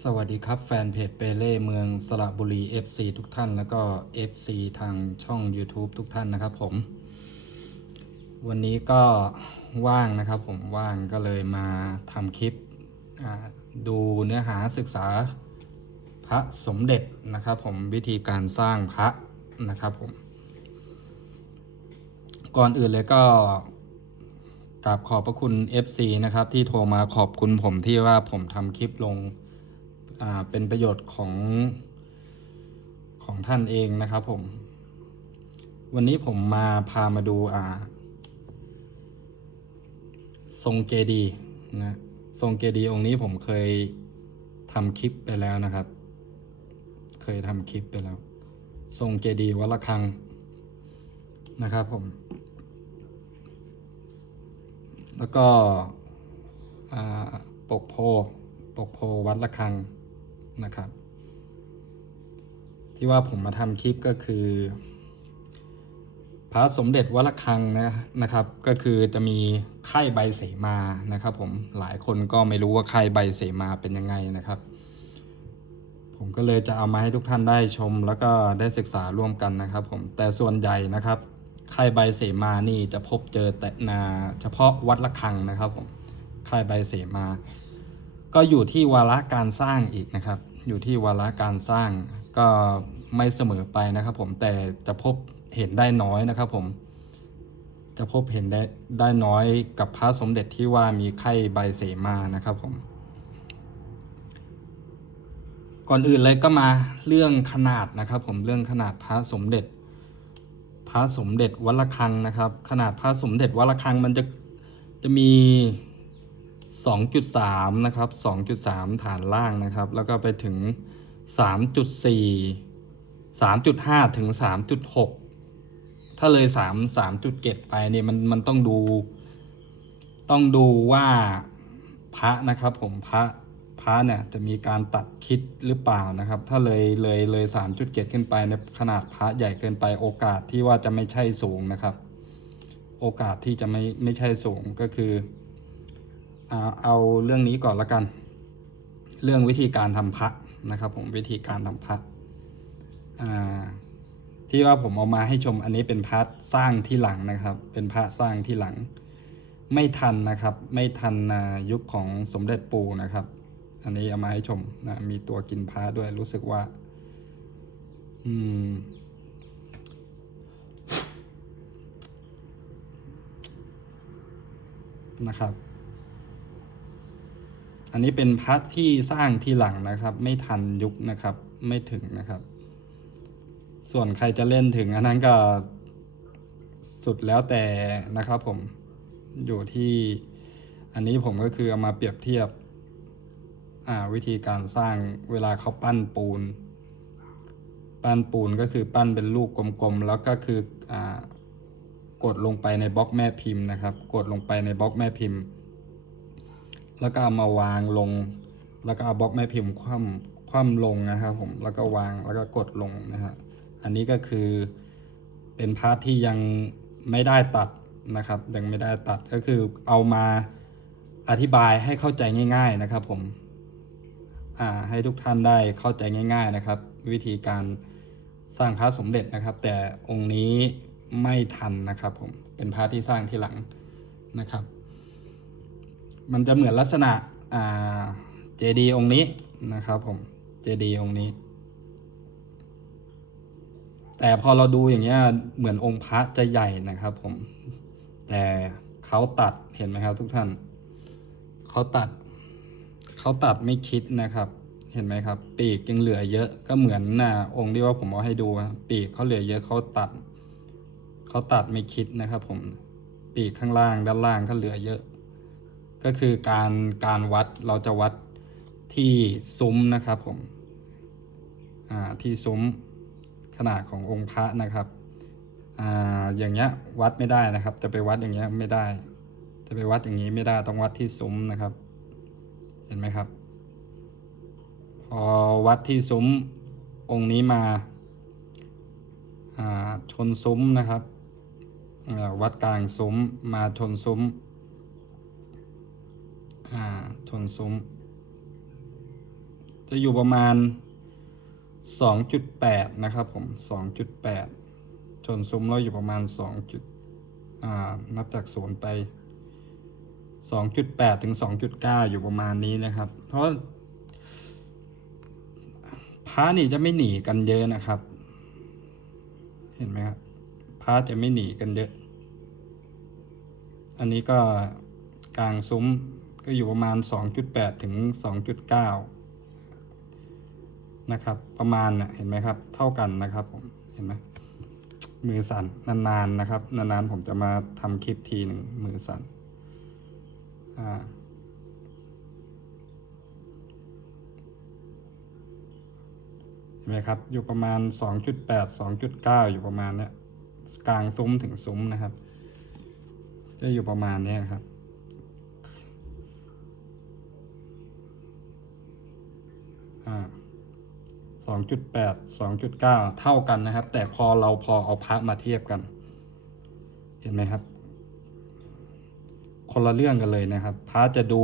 สวัสดีครับแฟนเพจเปเล่เมืองสระบุรี FC ทุกท่านแล้วก็ FC ทางช่อง YouTube ทุกท่านนะครับผม วันนี้ก็ว่างนะครับผมว่างก็เลยมาทำคลิปดูเนื้อหาศึกษาพระสมเด็จนะครับผมวิธีการสร้างพระนะครับผม ก่อนอื่นเลยก็กราบขอบพระคุณ FC นะครับที่โทรมาขอบคุณผมที่ว่าผมทำคลิปลง เป็นประโยชน์ของของท่านเองนะครับผม วันนี้ผมมาพามาดูอ่า ทรงเจดีนะทรงเจดีองค์นี้ผมเคยทำคลิปไปแล้วนะครับ เคยทำคลิปไปแล้ว ทรงเจดีวัดระฆังนะครับผม แล้วก็อ่าปกโพปกโพวัดระฆัง นะครับ ที่ว่าผมมาทำคลิปก็คือ พระสมเด็จวัดระฆังนะนะครับ ก็คือจะมีไข่ใบเสมานะครับผมหลายคนก็ไม่รู้ว่าไข่ใบเสมาเป็นยังไงนะครับ ผมก็เลยจะเอามาให้ทุกท่านได้ชม แล้วก็ได้ศึกษาร่วมกันนะครับ ผมแต่ส่วนใหญ่นะครับไข่ใบเสมานี่จะพบเจอแต่นาเฉพาะวัดระฆังนะครับผมไข่ใบเสมา ก็อยู่ที่วาระการสร้างอีกนะครับ อยู่ที่วาระการสร้างก็ไม่เสมอไปนะครับผมแต่จะพบเห็นได้น้อยนะครับผม จะพบเห็นได้ได้น้อยกับพระสมเด็จที่ว่ามีไข่ใบเสมานะครับผม ก่อนอื่นเลยก็มาเรื่องขนาดนะครับ ผมเรื่องขนาดพระสมเด็จ พระสมเด็จวัดระฆังนะครับ ขนาดพระสมเด็จวัดระฆังมันจะจะมี 2.3 นะครับ 2.3 ฐานล่างนะครับ แล้วก็ไปถึง 3.4 3.5 ถึง 3.6 ถ้าเลย 3 3.7 ไปเนี่ยมันมันต้องดู ต้องดูว่าพระนะครับผมพระพระเนี่ยจะมีการตัดคิดหรือเปล่านะครับ ถ้าเลยเลยเลย 3.7 ขึ้นไปในขนาดพระใหญ่เกินไปโอกาสที่ว่าจะไม่ใช่สูงนะครับ โอกาสที่จะไม่ไม่ใช่สูงก็คือ เอาเรื่องนี้ก่อนละกัน เรื่องวิธีการทำพระนะครับ ผมวิธีการทำพระที่ว่าผมเอามาให้ชมอันนี้เป็นพระสร้างที่หลังนะครับ เป็นพระสร้างที่หลัง ไม่ทันนะครับ ไม่ทันยุคของสมเด็จปู่นะครับ อันนี้เอามาให้ชมนะมีตัวกินพระด้วยรู้สึกว่า อืมนะครับ อันนี้เป็นพระที่สร้างทีหลังนะครับ ไม่ทันยุคนะครับ ไม่ถึงนะครับ ส่วนใครจะเล่นถึงอันนั้นก็สุดแล้วแต่นะครับ ผมอยู่ที่อันนี้ผมก็คือเอามาเปรียบเทียบวิธีการสร้างเวลาเขาปั้นปูน ปั้นปูนก็คือปั้นเป็นลูกกลมๆแล้วก็คืออกดลงไปในบล็อกแม่พิมพ์นะครับ กดลงไปในบล็อกแม่พิมพ์ แล้วก็เอามาวางลง แล้วก็เอาบล็อกแม่พิมพ์คว่ำคว่ำลงนะครับผมแล้วก็วางแล้วก็กดลงนะฮะอันนี้ก็คือเป็นพาร์ทที่ยังไม่ได้ตัดนะครับ ยังไม่ได้ตัดก็คือเอามาอธิบายให้เข้าใจง่าย ๆนะครับผมอ่าให้ทุกท่านได้เข้าใจง่าย ๆนะครับ วิธีการสร้างพระสมเด็จนะครับ แต่องค์นี้ไม่ทันนะครับผมเป็นพระที่สร้างทีหลังนะครับ มันจะเหมือนลักษณะอ่าเจดีองค์นี้นะครับผมเจดีองค์นี้ แต่พอเราดูอย่างเงี้ยเหมือนองค์พระจะใหญ่นะครับผมแต่เขาตัดเห็นไหมครับ ทุกท่านเขาตัดเขาตัดไม่คิดนะครับ เห็นไหมครับ ปีกยังเหลือเยอะก็เหมือนน่ะองค์ที่ว่าผมเอาให้ดูปีกเขาเหลือเยอะเขาตัดเขาตัดไม่คิดนะครับ ผมปีกข้างล่างด้านล่างเขาเหลือเยอะ ก็คือการการวัดเราจะวัดที่ซุ้มนะครับผมอ่าที่ซุ้มขนาดขององค์พระนะครับออย่างเงี้ยวัดไม่ได้นะครับ จะไปวัดอย่างเงี้ยไม่ได้ จะไปวัดอย่างนี้ไม่ได้ต้องวัดที่ซุ้มนะครับ เห็นไหมครับ พอวัดที่ซุ้มองค์นี้มาชนซุ้มนะครับวัดกลางซุ้มมาชนซุ้ม อ่าชนซุ้ม จะอยู่ประมาณสองจุดแปดนะครับผมสองจุดแปดชนซุ้มเราอยู่ประมาณสองจุดอ่านับจากศูนย์ไปสองจุดแปดถึงสองจุดเก้าอยู่ประมาณนี้นะครับ เพราะพระนี่จะไม่หนีกันเยอะนะครับ เห็นไหมครับพระจะไม่หนีกันเยอะ อันนี้ก็กลางซุ้ม ก็อยู่ประมาณ 2.8 ถึง 2.9 นะครับ ประมาณน่ะเห็นไหมครับ เท่ากันนะครับผม เห็นไหมมือสั่นนานๆนะครับ นานๆผมจะมาทำคลิปทีหนึ่งมือสั่นอ่าเห็นไหมครับ อยู่ประมาณ 2.8 2.9 อยู่ประมาณเนี้ยกลางซุ้มถึงซุ้มนะครับ จะอยู่ประมาณเนี้ยครับ อ่า2.8 2.9เท่ากันนะครับ แต่พอเราพอเอาพระมาเทียบกัน เห็นไหมครับ คนละเรื่องกันเลยนะครับ พระจะดู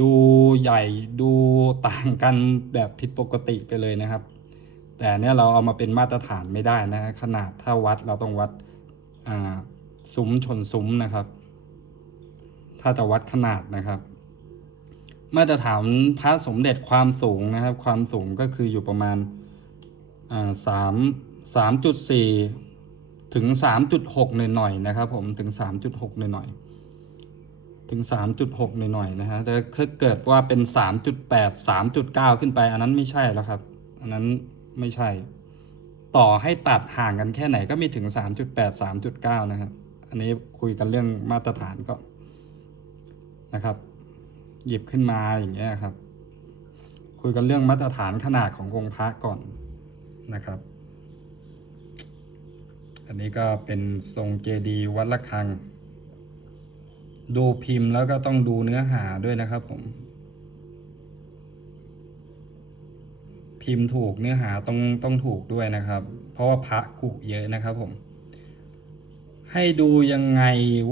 ดูใหญ่ดูต่างกันแบบผิดปกติไปเลยนะครับ แต่เนี่ยเราเอามาเป็นมาตรฐานไม่ได้นะขนาดถ้าวัดเราต้องวัดซุ้มชนซุ้มนะครับ ถ้าจะวัดขนาดนะครับ มาตรฐานพระสมเด็จความสูงนะครับ ความสูงก็คืออยู่ประมาณสามสามจุดสี่ถึงสามจุดหกหน่อยๆนะครับ ผมถึงสามจุดหกหน่อยๆถึงสามจุดหกหน่อยๆนะฮะแต่ถ้าเกิดว่าเป็นสามจุดแปดสามจุดเก้าขึ้นไป อันนั้นไม่ใช่แล้วครับ อันนั้นไม่ใช่ ต่อให้ตัดห่างกันแค่ไหนก็มีถึงสามจุดแปดสามจุดเก้านะครับอันนี้คุยกันเรื่องมาตรฐานก็นะครับ หยิบขึ้นมาอย่างเงี้ยครับ คุยกันเรื่องมาตรฐานขนาดขององค์พระก่อนนะครับ อันนี้ก็เป็นทรงเจดีวัดระฆัง ดูพิมพ์แล้วก็ต้องดูเนื้อหาด้วยนะครับผม พิมพ์ถูกเนื้อหาต้องต้องถูกด้วยนะครับ เพราะว่าพระกุเยอะนะครับผม ให้ดูยังไง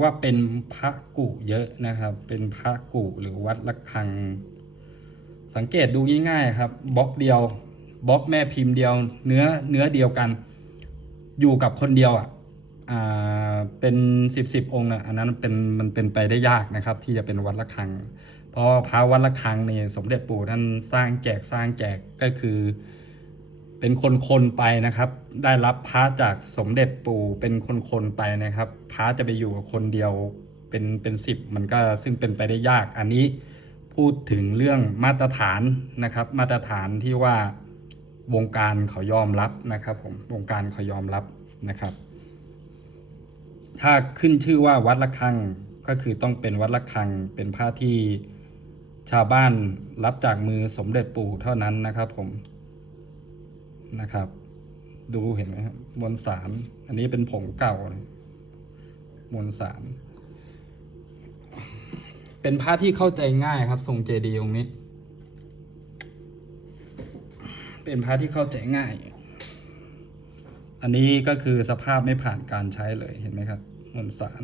ว่าเป็นพระกุเยอะนะครับ เป็นพระกุหรือวัดระฆัง สังเกตดูง่ายๆครับบล็อกเดียวบล็อกแม่พิมพ์เดียว เนื้อเนื้อเดียวกัน อยู่กับคนเดียวอะอ่าเป็นสิบสิบองค์นะอันนั้นเป็นมันเป็นไปได้ยากนะครับ ที่จะเป็นวัดระฆัง เพราะพระวัดระฆังเนี่ยสมเด็จปู่ท่านสร้างแจกสร้างแจกก็คือ เป็นคนคนๆไปนะครับ ได้รับพระจากสมเด็จปู่เป็นคนคนๆไปนะครับพระจะไปอยู่กับคนเดียวเป็นเป็นสิบมันก็ซึ่งเป็นไปได้ยากอันนี้พูดถึงเรื่องมาตรฐานนะครับ มาตรฐานที่ว่าวงการเขายอมรับนะครับผมวงการเขายอมรับนะครับ ถ้าขึ้นชื่อว่าวัดระฆังก็คือต้องเป็นวัดระฆังเป็นผ้าที่ชาวบ้านรับจากมือสมเด็จปู่เท่านั้นนะครับผม นะครับ ดูเห็นไหมครับมวลสาร อันนี้เป็นผงเก่ามวลสาร เป็นผ้าที่เข้าใจง่ายครับ ทรงเจดีย์องค์นี้ เป็นผ้าที่เข้าใจง่าย อันนี้ก็คือสภาพไม่ผ่านการใช้เลยเห็นไหมครับมวลสาร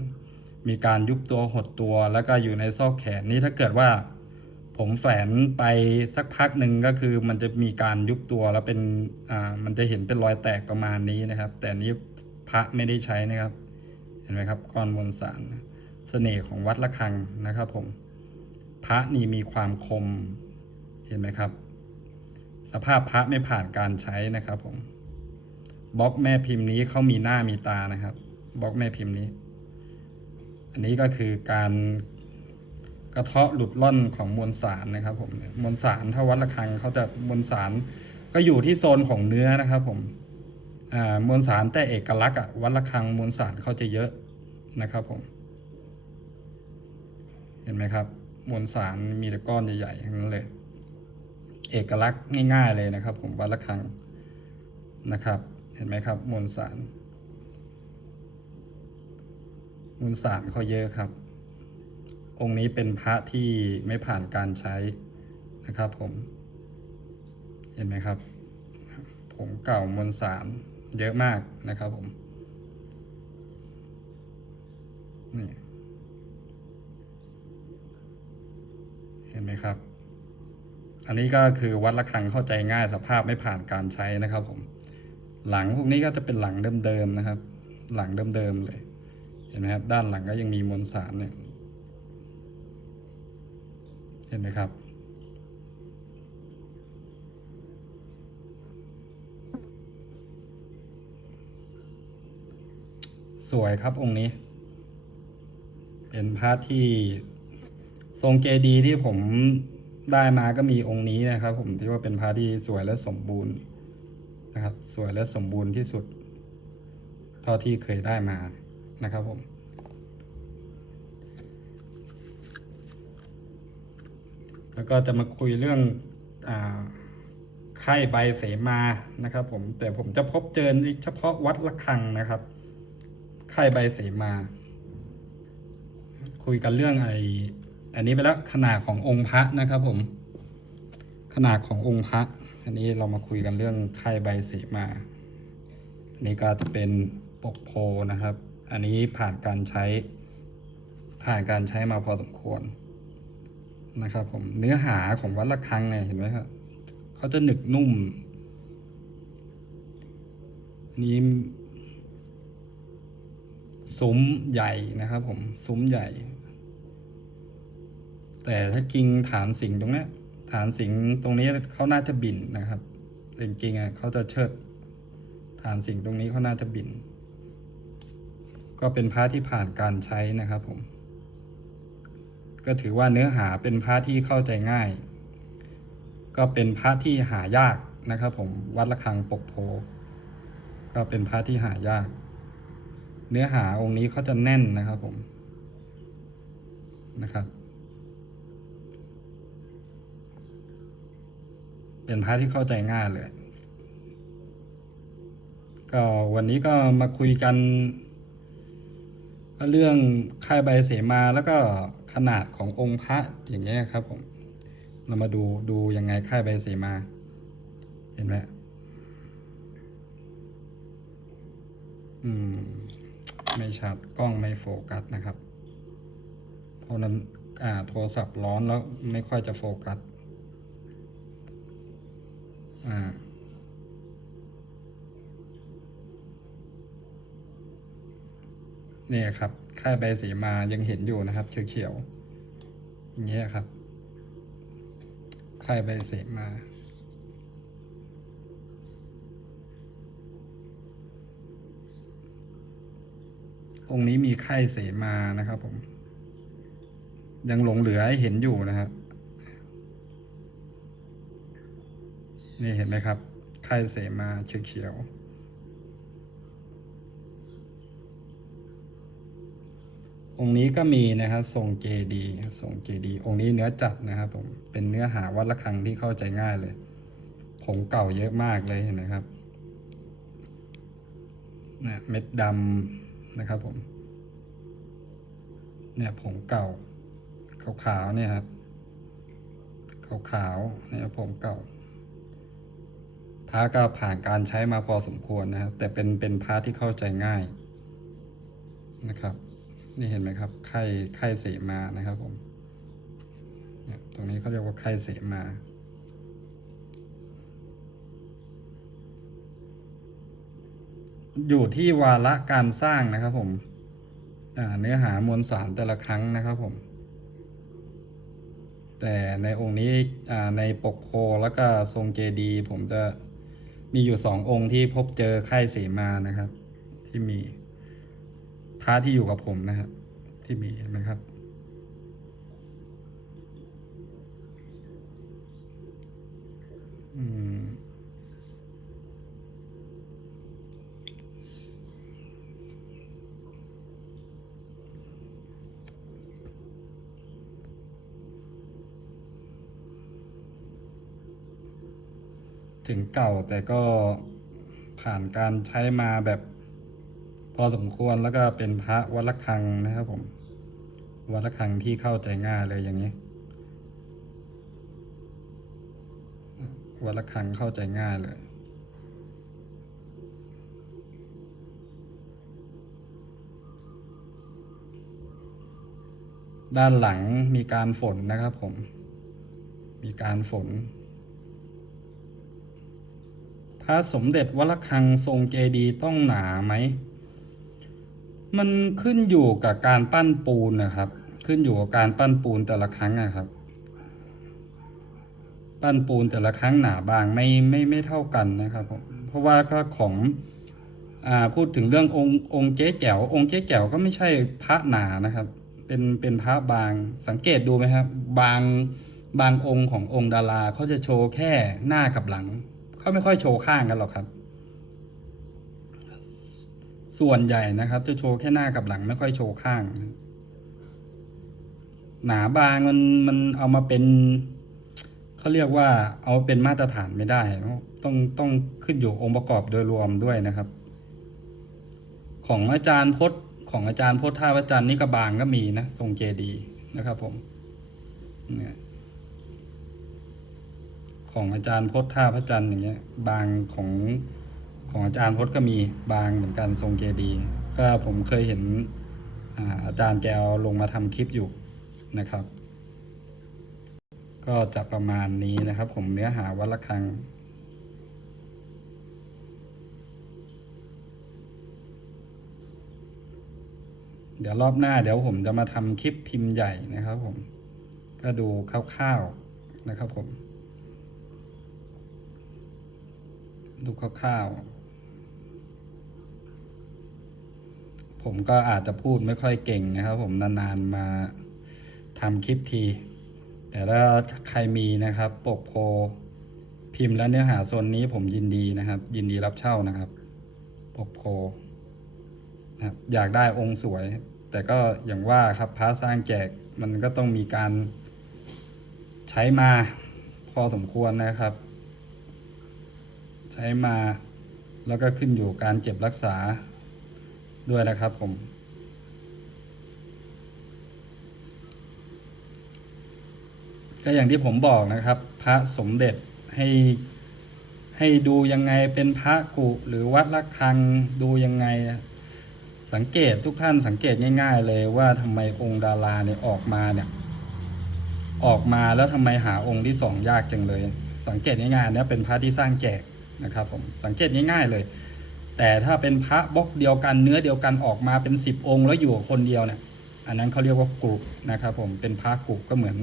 มีการยุบตัวหดตัวแล้วก็อยู่ในซอกแขนนี้ถ้าเกิดว่า ผมแฝนไปสักพักหนึ่งก็คือมันจะมีการยุบตัวแล้วเป็นอ่ามันจะเห็นเป็นรอยแตกประมาณนี้นะครับ แต่นี้พระไม่ได้ใช้นะครับ เห็นไหมครับก้อนมวลสารเสน่ห์ของวัดระฆังนะครับผมพระนี่มีความคมเห็นไหมครับ สภาพพระไม่ผ่านการใช้นะครับผมบล็อกแม่พิมพ์นี้เขามีหน้ามีตานะครับบล็อกแม่พิมพ์นี้ อันนี้ก็คือการ กระเทาะหลุดล่อนของมวลสารนะครับผมมวลสารถ้าวัดระฆังเขาจะมวลสารก็อยู่ที่โซนของเนื้อนะครับผมอ่ามวลสารแต่เอกลักษณ์อะวัดระฆังมวลสารเขาจะเยอะนะครับผม เห็นไหมครับ มวลสารมีแต่ก้อนใหญ่ๆทั้งนั้นเลย เอกลักษณ์ง่ายๆเลยนะครับ ผมวัดระฆังนะครับ เห็นไหมครับ มวลสารมวลสารเขาเยอะครับ องค์นี้เป็นพระที่ไม่ผ่านการใช้นะครับผม เห็นไหมครับผงเก่ามวลสารเยอะมากนะครับผมนี่เห็นไหมครับ อันนี้ก็คือวัดระฆังเข้าใจง่ายสภาพไม่ผ่านการใช้นะครับผม หลังพวกนี้ก็จะเป็นหลังเดิมๆนะครับ หลังเดิมๆเลย เห็นไหมครับ ด้านหลังก็ยังมีมวลสารเนี่ย เห็นไหมครับ สวยครับองค์นี้ เป็นพระที่ทรงเจดีที่ผมได้มาก็มีองค์นี้นะครับ ผมที่ว่าเป็นพระที่สวยและสมบูรณ์นะครับ สวยและสมบูรณ์ที่สุด เท่าที่เคยได้มานะครับผม แล้วก็จะมาคุยเรื่องไข้ใบเสมานะครับ ผมแต่ผมจะพบเจอเฉพาะวัดละคังนะครับไข้ใบเสมา คุยกันเรื่องไออันนี้ไปแล้วขนาดขององค์พระนะครับ ผม ขนาดขององค์พระอันนี้เรามาคุยกันเรื่องไข้ใบเสมาอันนี้ก็จะเป็นปกโพนะครับ อันนี้ผ่านการใช้ผ่านการใช้มาพอสมควร นะครับ ผมเนื้อหาของวัดละคังเนี่ยเห็นไหมครับเขาจะหนึกนุ่มนี้ซุ้มใหญ่นะครับ ผมซุ้มใหญ่ แต่ถ้ากิงฐานสิงตรงเนี้ยฐานสิงตรงนี้เขาน่าจะบินนะครับจริงๆอะเขาจะเชิด ฐานสิงตรงนี้เขาน่าจะบิน ก็เป็นพระที่ผ่านการใช้นะครับผม ก็ถือว่าเนื้อหาเป็นพระที่เข้าใจง่าย ก็เป็นพระที่หายากนะครับ ผมวัดระฆังปกโพก็เป็นพระที่หายาก เนื้อหาองค์นี้เขาจะแน่นนะครับผมนะครับ เป็นพระที่เข้าใจง่ายเลย ก็วันนี้ก็มาคุยกันเรื่องค่ายใบเสมาแล้วก็ นาดขององค์พระอย่างเงี้ยครับผมเรามาดูดูยังไงค่ายใบเสมา เห็นไหมอืม ไม่ชัดกล้องไม่โฟกัสนะครับ เพราะนั้นอ่าโทรศัพท์ร้อนแล้วไม่ค่อยจะโฟกัส อ่าเนี่ยครับ ค่ายใบสีมายังเห็นอยู่นะครับ เขียวๆอย่างเงี้ยครับ ค่ายใบเสมา องค์นี้มีไข้เสมานะครับผม ยังหลงเหลือให้เห็นอยู่นะครับนี่เห็นไหมครับไข้เสมาเขียวๆ องค์นี้ก็มีนะครับทรงเจดีทรงเจดีองค์นี้เนื้อจัดนะครับผมเป็นเนื้อหาวัดระฆังที่เข้าใจง่ายเลยผงเก่าเยอะมากเลยเห็นไหมครับนะเม็ดดำนะครับผมเนี่ยผงเก่าขาวๆเนี่ยครับขาวๆเนี่ยผงเก่าพระก็ผ่านการใช้มาพอสมควรนะครับแต่เป็นเป็นพระที่เข้าใจง่ายนะครับ นี่เห็นไหมครับ ไข้ไข้เสมานะครับผมเนี่ยตรงนี้เขาเรียกว่าไข้เสมา อยู่ที่วาระการสร้างนะครับผมอ่าเนื้อหามวลสารแต่ละครั้งนะครับผม แต่ในองค์นี้อ่าในปกโพแล้วก็ทรงเจดี ผมจะมีอยู่สององค์ที่พบเจอไข้เสมานะครับ ที่มี พระที่อยู่กับผมนะครับ ที่มีนไหมครับ อืมถึงเก่าแต่ก็ผ่านการใช้มาแบบ พอสมควรแล้วก็เป็นพระวัดระฆังนะครับผม วัดระฆังที่เข้าใจง่ายเลยอย่างนี้ วัดระฆังเข้าใจง่ายเลย ด้านหลังมีการฝนนะครับผม มีการฝนพระสมเด็จวัดระฆังทรงเจดีย์ต้องหนาไหม มันขึ้นอยู่กับการปั้นปูนนะครับ ขึ้นอยู่กับการปั้นปูนแต่ละครั้งนะครับ ปั้นปูนแต่ละครั้งหนาบางไม่ไม่ไม่เท่ากันนะครับ เพราะว่าก็ของอ่าพูดถึงเรื่ององค์องค์เจ๊แจ๋วองค์เจ๊แจ๋วก็ไม่ใช่พระหนานะครับ เป็นเป็นพระบางสังเกตดูไหมครับ บางบางองค์ขององค์ดาราเขาจะโชว์แค่หน้ากับหลังเขาไม่ค่อยโชว์ข้างกันหรอกครับ ส่วนใหญ่นะครับ จะโชว์แค่หน้ากับหลังไม่ค่อยโชว์ข้าง หนาบางมันมันเอามาเป็นเขาเรียกว่าเอาเป็นมาตรฐานไม่ได้ ต้องต้องขึ้นอยู่องค์ประกอบโดยรวมด้วยนะครับ ของอาจารย์พจน์ของอาจารย์พจน์ท่าพระจันทร์นี่ก็บางก็มีนะทรงเจดีย์นะครับ ผมเนี่ยของอาจารย์พจน์ท่าพระจันทร์อย่างเงี้ย บางของ ของอาจารย์พจน์ก็มีบางเหมือนกันทรงเจดีย์ก็ผมเคยเห็นอาจารย์แกเอาลงมาทำคลิปอยู่นะครับ ก็จะประมาณนี้นะครับ ผมเนื้อหาวัดระฆังเดี๋ยวรอบหน้าเดี๋ยวผมจะมาทำคลิปพิมพ์ใหญ่นะครับผม ก็ดูคร่าวๆนะครับผม ดูคร่าวๆ ผมก็อาจจะพูดไม่ค่อยเก่งนะครับ ผมนานๆมาทำคลิปที แต่ถ้าใครมีนะครับปกโพพิมพ์และเนื้อหาโซนนี้ผมยินดีนะครับ ยินดีรับเช่านะครับปกโพนะครับอยากได้องค์สวย แต่ก็อย่างว่าครับพระสร้างแจกมันก็ต้องมีการใช้มาพอสมควรนะครับ ใช้มาแล้วก็ขึ้นอยู่การเจ็บรักษา ด้วยนะครับผม ก็อย่างที่ผมบอกนะครับ พระสมเด็จให้ให้ดูยังไงเป็นพระกุหรือวัดละฆังดูยังไง สังเกตทุกท่านสังเกตง่าย ๆ เลยว่าทำไมองค์ดาราเนี่ยออกมาเนี่ยออกมาแล้วทำไมหาองค์ที่สองยากจังเลย สังเกตง่ายๆเนี่ยเป็นพระที่สร้างแจกนะครับผมสังเกตง่ายๆเลย แต่ถ้าเป็นพระบล็อกเดียวกันเนื้อเดียวกันออกมาเป็นสิบองค์ แล้วอยู่คนเดียวเนี่ยอันนั้นเขาเรียกว่ากรุนะครับผมเป็นพระกรุก็เหมือน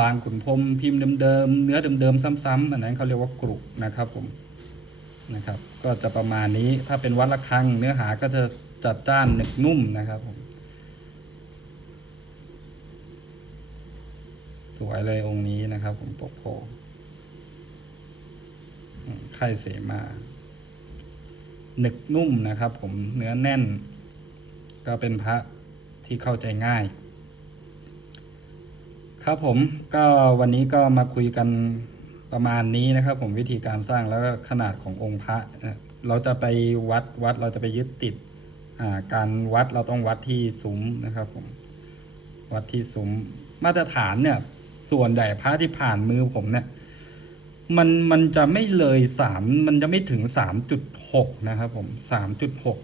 บางขุนพรมพิมพ์เดิมๆเนื้อเดิมๆซ้ำๆอันนั้นเขาเรียกว่ากรุนะครับผมนะครับ ก็จะประมาณนี้ถ้าเป็นวัดละฆัง เนื้อหาก็จะจัดจ้านหนึบนุ่มนะครับผมสวยเลยองค์นี้นะครับ ผมปกโพไข่เสมา หนึกนุ่มนะครับ ผมเนื้อแน่น ก็เป็นพระที่เข้าใจง่าย ครับผมก็วันนี้ก็มาคุยกันประมาณนี้นะครับ ผมวิธีการสร้างแล้วก็ขนาดขององค์พระเราจะไปวัดวัดเราจะไปยึดติดการวัดเราต้องวัดที่ซุ้มนะครับผมวัดที่ซุ้มมาตรฐานเนี่ย ส่วนใหญ่พระที่ผ่านมือผมเนี่ย มันมันจะไม่เลยสามมันจะไม่ถึงสามจุดหกนะครับผมสามจุดหก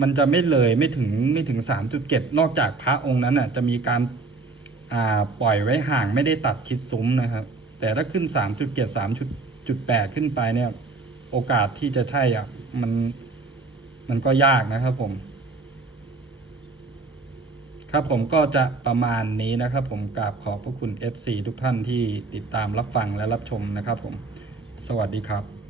มันจะไม่เลยไม่ถึงไม่ถึงสามจุดเจ็ดนอกจากพระองค์นั้นอะ จะมีการอ่าปล่อยไว้ห่างไม่ได้ตัดคิดซุ้มนะครับ แต่ถ้าขึ้นสามจุดเจ็ดสามจุดจุดแปดขึ้นไปเนี่ย โอกาสที่จะใช่อะ มันมันก็ยากนะครับผม ครับผมก็จะประมาณนี้นะครับผมกราบขอบพระคุณ FC ทุกท่านที่ติดตามรับฟังและรับชมนะครับผม สวัสดีครับ